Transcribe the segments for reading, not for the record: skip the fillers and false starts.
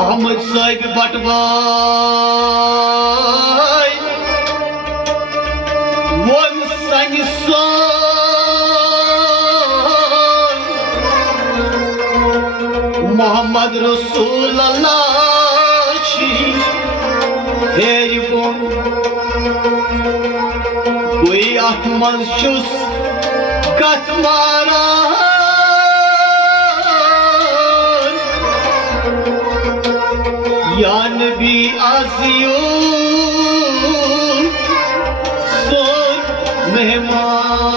Ahmad Sahib बटवाई one संग मोहम्मद रसूल अल्लाह हेर कोई अहमद शुस कथ मारान या नबी आसियून सोन मेहमान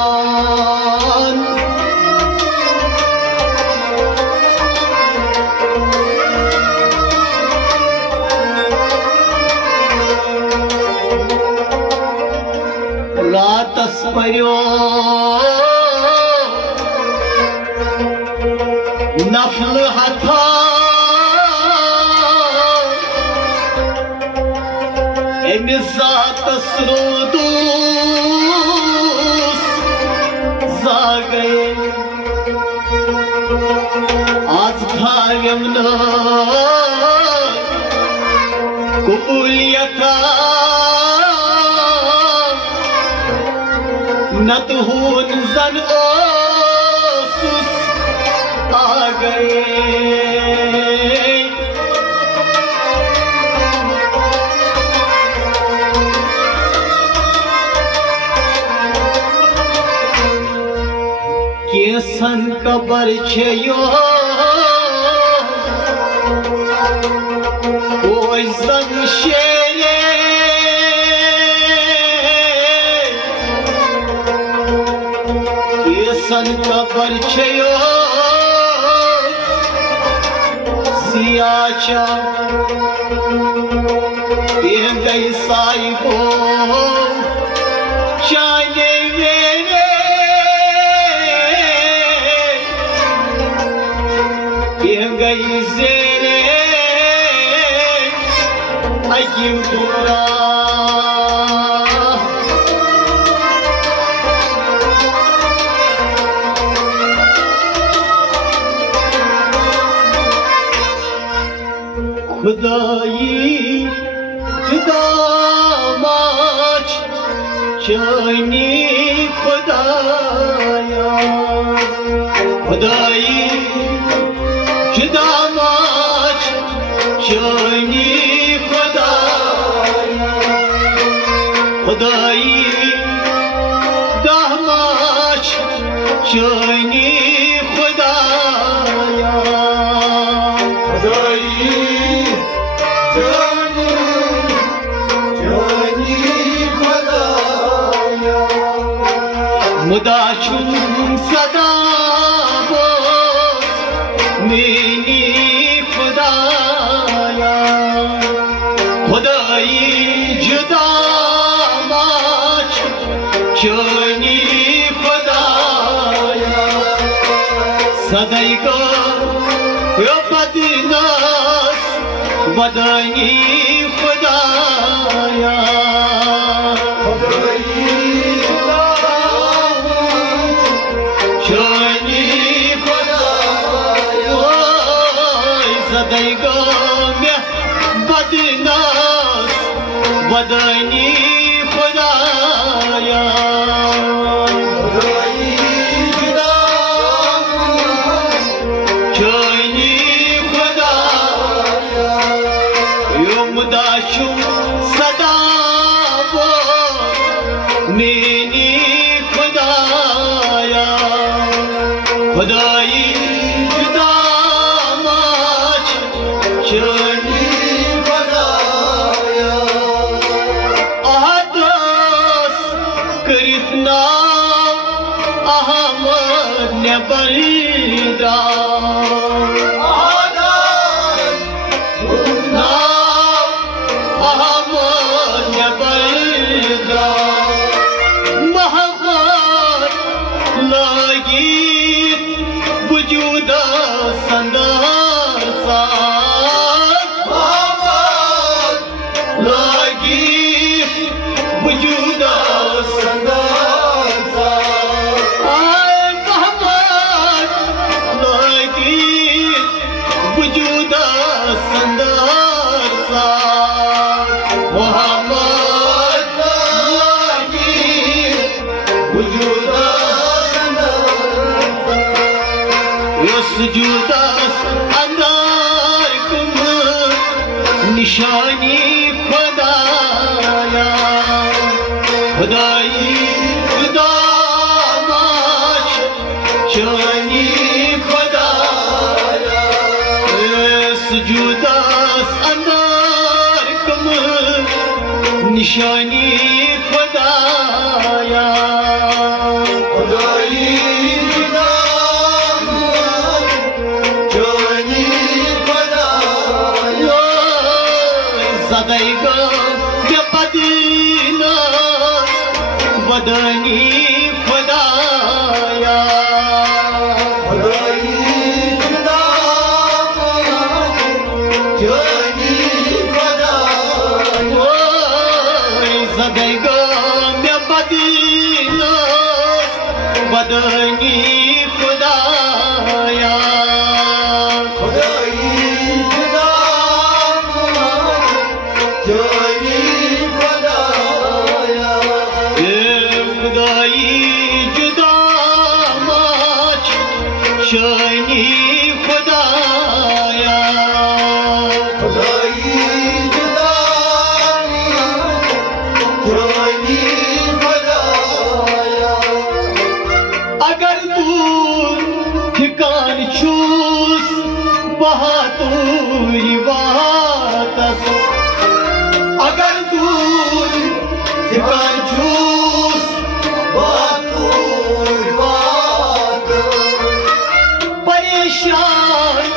रातस पर्यो नफल हथा जातस रोदूस जागे आज थायम न कबूलियता नत हून जन ओसुस आ गए केसन कबर छयो कोई जन शेरे केसन कबर छयो सियाचा ये गई साइबो चाने गई जेरे अय्यूब बुरा खुदाई जुदा माच चानी खुदाया खुदाई जुदा माच चानी खुदाया खुदाई दामाच चानी खुदाया खुदाई चानी खुदाया मुदाशुम सदा मेनी खुदाया खुदाई जुदा माच चानी खुदाया सदाई को बदनास बदानी खुदाया खुदाई जुदा चानी सदैगो में बदनास बदनी खुदाया खुदाई जुदा चानी खुदाया यो मुदाशुम सदा वो मेनी खुदाया खुदाई चानी खुदाया अहदस करितना अहमद ने बलिदा अहदस अहमद ने बलिदा मोहम्मद लागी वजूदा संदासा लगी वजूदा संदासा जुदास अंदर कम निशानी खुदाया खुदाई खुदा माश शानी खुदाया जुदास अंदर कम निशानी खुदाया Zadayga yapadina vadani khudaya Khudai jani khudaya Zadayga yapadina vadani khudaya शानी खुदाया खुदाई जुदा शानी खुदाया अगर तू ठिकान चूस बहादुरी वातस अगर तू ठिकान चूस बहादुरी परेशान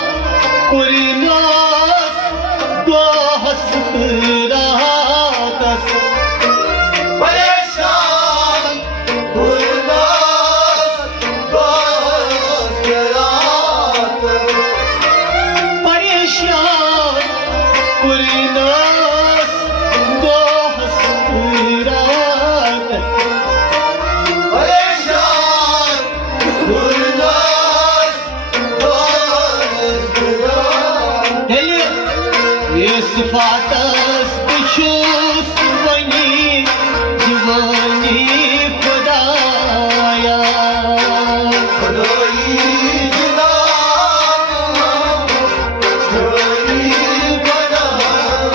कुरिनास दो हसरातस परेशान कुरिनास दो हसरातस परेशान कुरिनास दो हसरातस परेशान कुरिनास सिफातस बिशुस वनी दीवानी खुदाया खुदाई जुदा जवानी खुदाया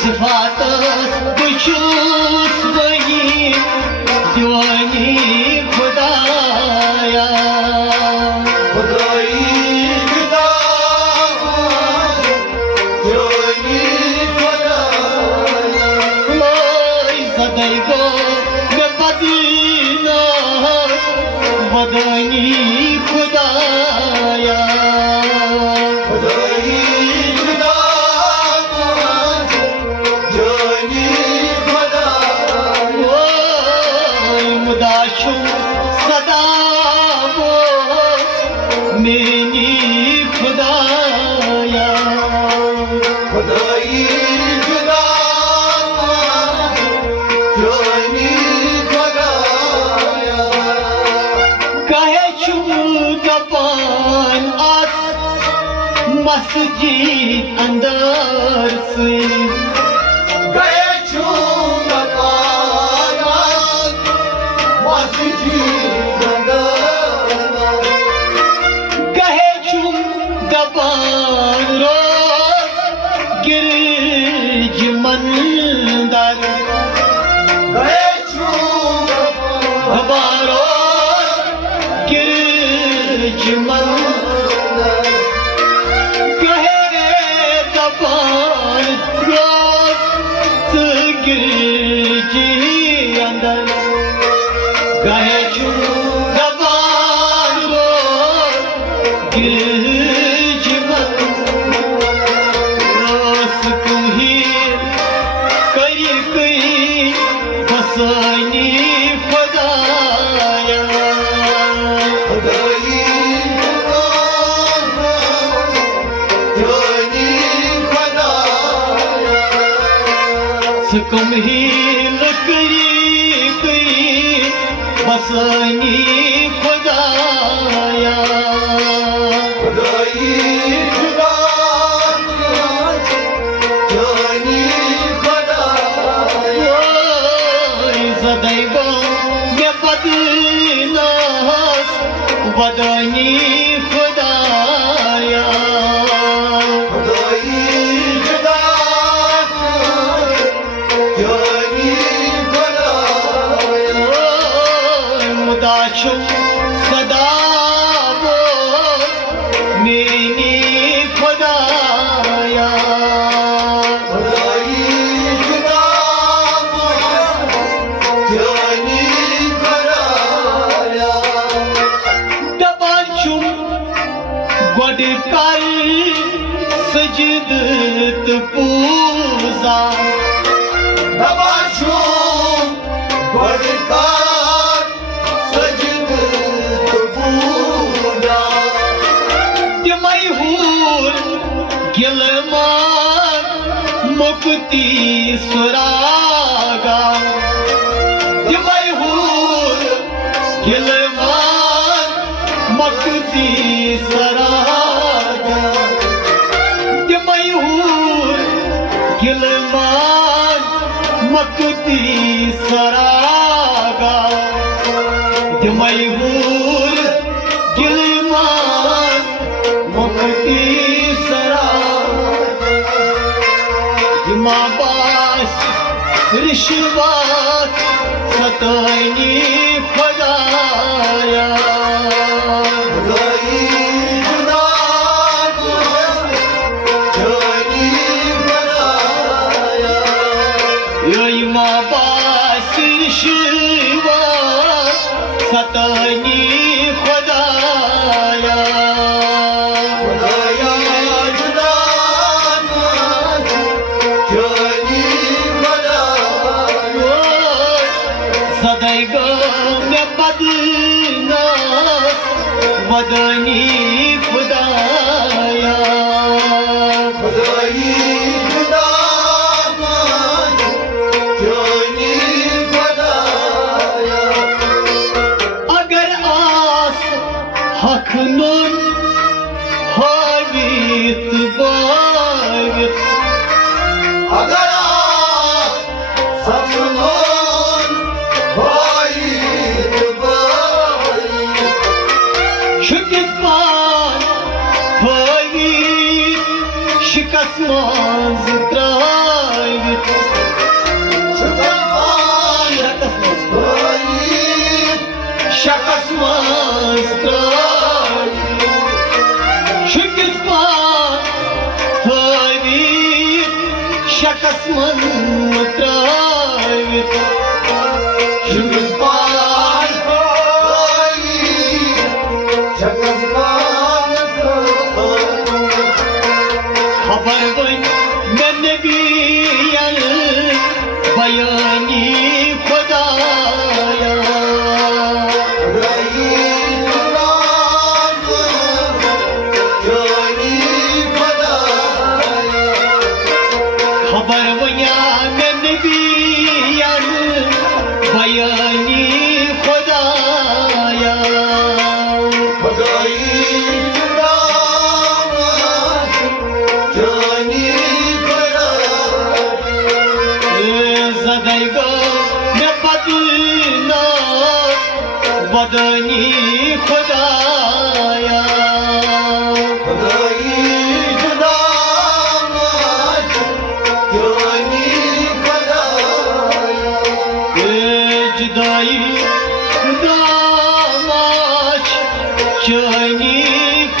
सिफातस बिशुस वनी दीवानी खुदाया खुदाई vadani khudaya khudai juda jani khudaya mudashum sada wo meni khudaya khudai juda jani मस्जिद अंदर से गए छूंगा मस्जिद अंदर कहे छूंगा रोज गिरज मंदर गए छूंगा रोज गिरज मंदर गए दबान रो गिरज रोस तुम्ही कई कई बसानी खुदाया खुदाई जानी खुदाया सुकुम ही लकड़ी बसानी खुदाया खुदाई खुदा जानी खुदाया ज़दैगो बदनास वदानी खुदाया खुदाई जुदा जानी खुदाया मुदाशुम सदा वो मेनी खुदाया खुदाई जुदा जानी खुदाया दबाशुम गोडकर सजदत पूजा दबाशुम बढ़कर सजदत पूजा तिमई हूर गिलमान मुक्ति सुरागा तिमई हूर गिलमान मुक्ति सरागा तिमई हूर गिलमान मुक्ति सरागा तिमई हूर गिलमान मुक्ति सरागा जिमा बास रिश्वत सतानी खुदाया खुदाई जुदा जानी खुदाया जिमा बास रिश्वत सतानी खुदाया खुदाया जुदा जानी खुदाया सदैव में बदनास वदानी खुदाया खुदाई जुदा जानी खुदाया अगर आस हखनुन हावित बावित अगर सपनों भाई भाई शुकित पान हावित शिकस माज त्रावित शुक्रवार भाई शकस माज त्रावित शुकित पान हावित शकस माज त्रावित शुक्रवार भाई जगन्नाथ खबर वन मैंने भी बयानी खुदाया खुदाई जानी खुदाया खबर वया मैंने भी बयानी खुदाया खुदाई जानी सदैव में बदनास वदानी खुदाया खुदाई जुदा जानी खुदाया जुदाई दामाच जानी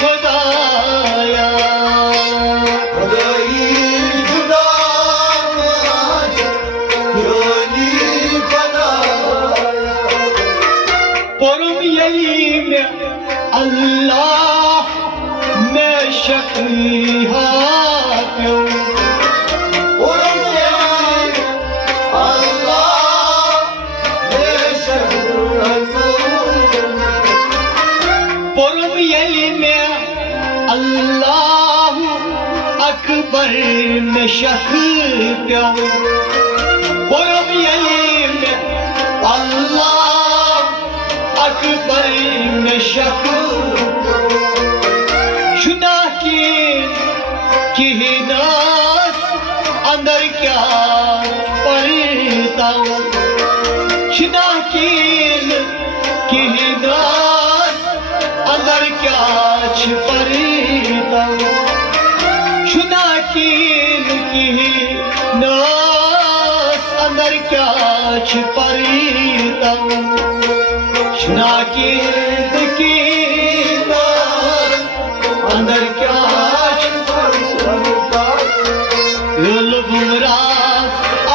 खुदाया खुदाई जुदा जानी खुदाया परम यही में अल्लाह में शक हाक्यों परम यही में अल्लाह अकबर में शक क्यों परम यही में अल्लाह अकबर में शक शुना की हिदास अंदर क्या पढ़ता हूँ शुना की क्या परता छुना की नास अंदर क्या परता छुना की नास अंदर क्या परता बुमरा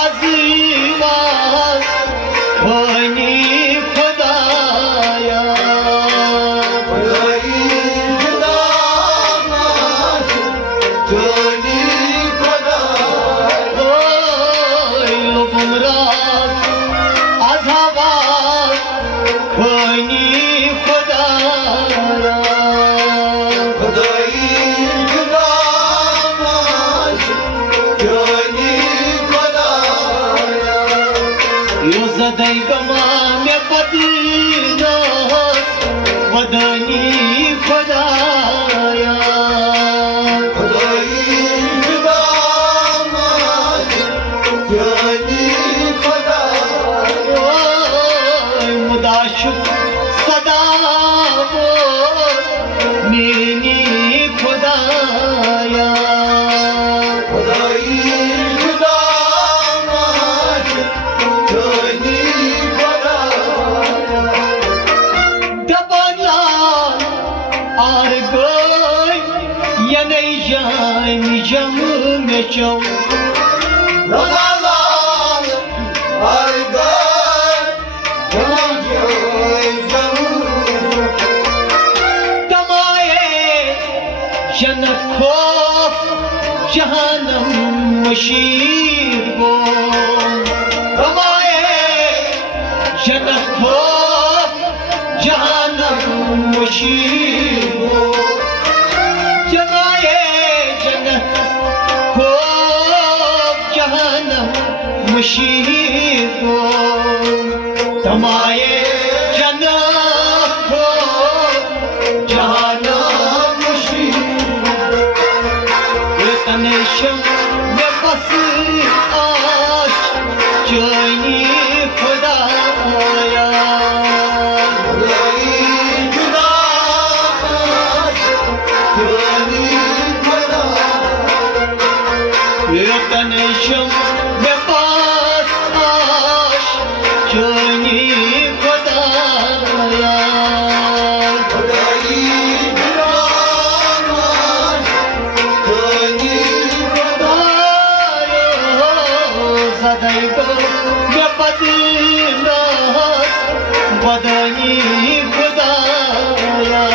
अज़ीवास खानी खुदाया खुदाई जुदा नाश जानी खुदा बुमरा अज़ावास खानी खुदाया खुदाई जुदा नाश जानी खुदा यो ज़दै गमा में बदना वदनी खुदाया खुदाई जुदा नाश जानी खुदा मुदाशुक सदा वो मेनी खुदाया खुदाई जुदा नाश जानी खुदा दबला आर गोय यने जान जम में चौ लगालाल हरगर जय तमाए जन्नत खौफ जहन्नम मशीर को तमाए जन्नत खौफ जहन्नम मशीर को जमाए जन्नत खौफ जहन्नम मशीर को तमाए जन्नत खौफ जहन्नम तनेशम में बस आज जानी खुदाया खुदाई जुदा नाश जानी खुदा तनेशम में बस आज जानी खुदाया खुदाई जुदा नाश जानी खुदा ज़दै गो में बदना वदनी खुदाया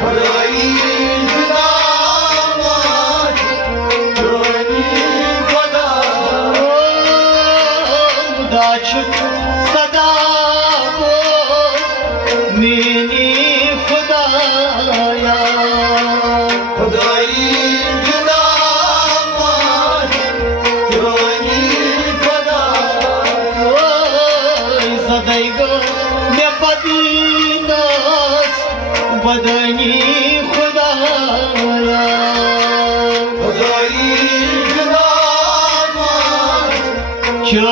खुदाई जुदा नाश जानी खुदा मुदाशुक सदा वो मेनी खुदाया खुदाई जुदा नाश जानी खुदा ज़दै गो में बदनास वदनी खुदाया खुदाई जुदा नाश जो